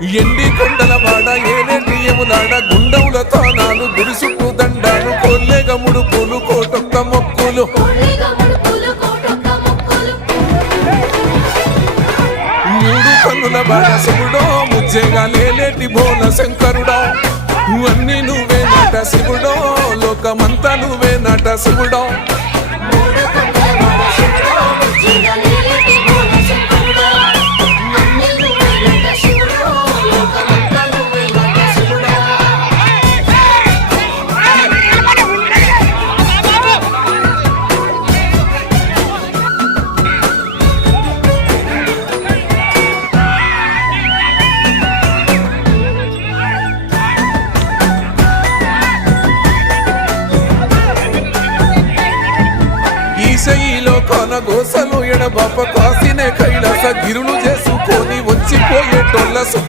ఎండి కొండల వాడ ఏనేటి యములాడ గుండముల తానాలు గుడి చుట్టూ దండాలు కొల్లేగ ముడుపులు కోటొక్క మొక్కులు మూడు కన్నుల బాడ శివుడో ముజ్జేగా లేలేటి బోల శంకరుడో అన్ని నువ్వే నాట శివుడో లోకమంతా నువ్వే నాట శివుడో ఈశయిలో కొన గోసలు ఎడబాప కాసినే కైలాస గిరులు చేసుకొని వచ్చిపోయేటోళ్ళ